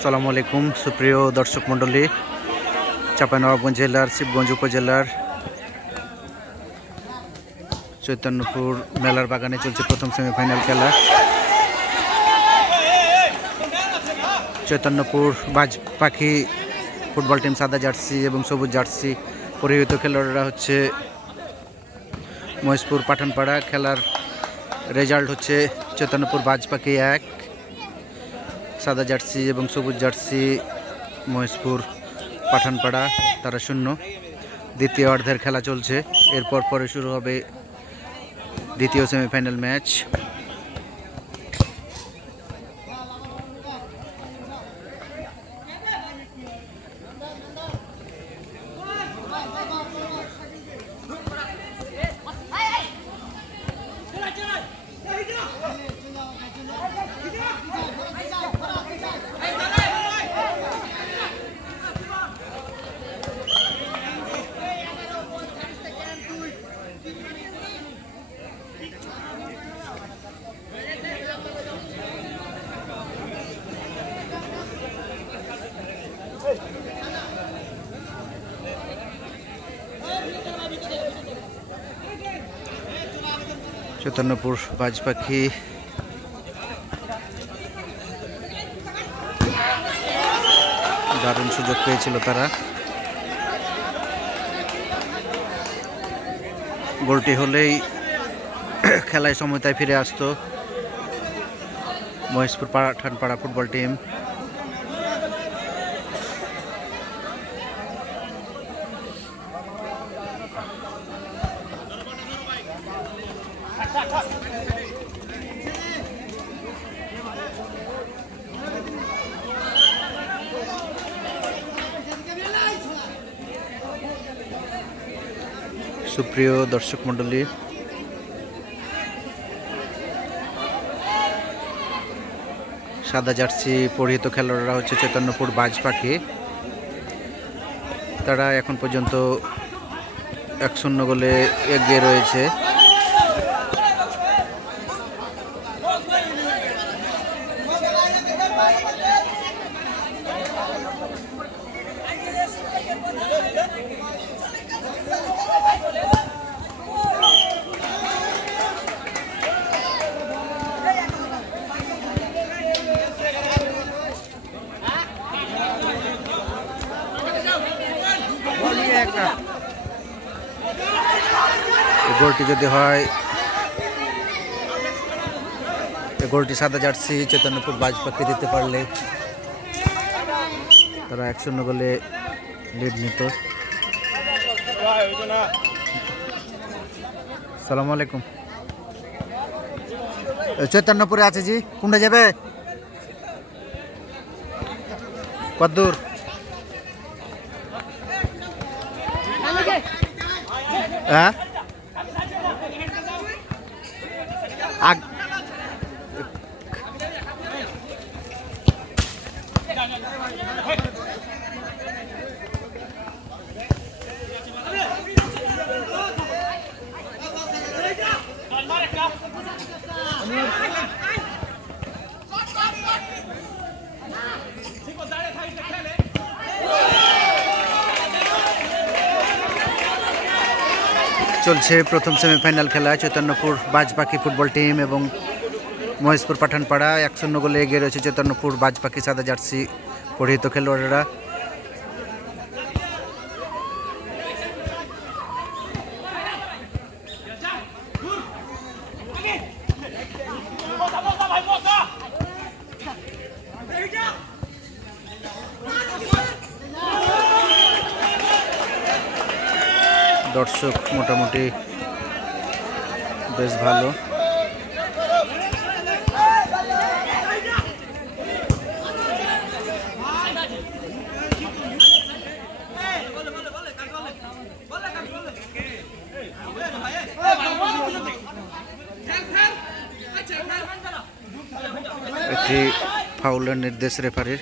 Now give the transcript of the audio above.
আসসালামু আলাইকুম, সুপ্রিয় দর্শক মণ্ডলী, চাঁপাইনবাবগঞ্জ জেলার, শিবগঞ্জ উপজেলার, চৈতন্যপুর মেলার বাগানে চলছে প্রথম সেমিফাইনাল খেলা। চৈতন্যপুর বাজ পাখি ফুটবল টিম সাদা জার্সি এবং সবুজ জার্সি পরিহিত খেলোয়াড়রা হচ্ছে মহেশপুর পাঠানপাড়া। খেলার রেজাল্ট হচ্ছে চৈতন্যপুর বাজ পাখি এক সাদা জার্সি এবং সবুজ জার্সি, মহেশপুর, পাঠানপাড়া, তারা শূন্য। দ্বিতীয় অর্ধের খেলা চলছে। এরপর পরে শুরু হবে দ্বিতীয় সেমিফাইনাল ম্যাচ। চৈতন্যপুর বাজ পাখি। দারুণ সুযোগ পেয়েছিল তারা। গোলটি হলেই খেলায় সময়তায় ফিরে আসতো মহেশপুর পাঠানপাড়া ফুটবল টিম। সুপ্রিয় দর্শক মণ্ডলী, সাদা জার্সি পরিহিত খেলোয়াড়রা হচ্ছে চৈতন্যপুর বাজ পাখি তারা এখন পর্যন্ত এক শূন্য গোলে এগিয়ে রয়েছে। গোলটি যদি হয় গোলটি সাদা জার্সি, চৈতন্যপুর বাজ পাখি দিতে পারলে তারা এক শূন্য গোলে সালাম আলাইকুম। চৈতন্যপুরে আছে জি। কোনটা যাবে? কদ্দূর। হ্যাঁ? চলছে প্রথম সেমিফাইনাল খেলা। চৈতন্যপুর বাজপাখি ফুটবল টিম এবং মহেশপুর পাঠানপাড়া এক শূন্য গোলে এগিয়ে রয়েছে চৈতন্যপুর বাজপাখি সাদা জার্সি পরিহিত খেলোয়াড়েরা। দর্শক মোটামুটি বেশ ভালো। একটি ফাউলের নির্দেশ রেফারির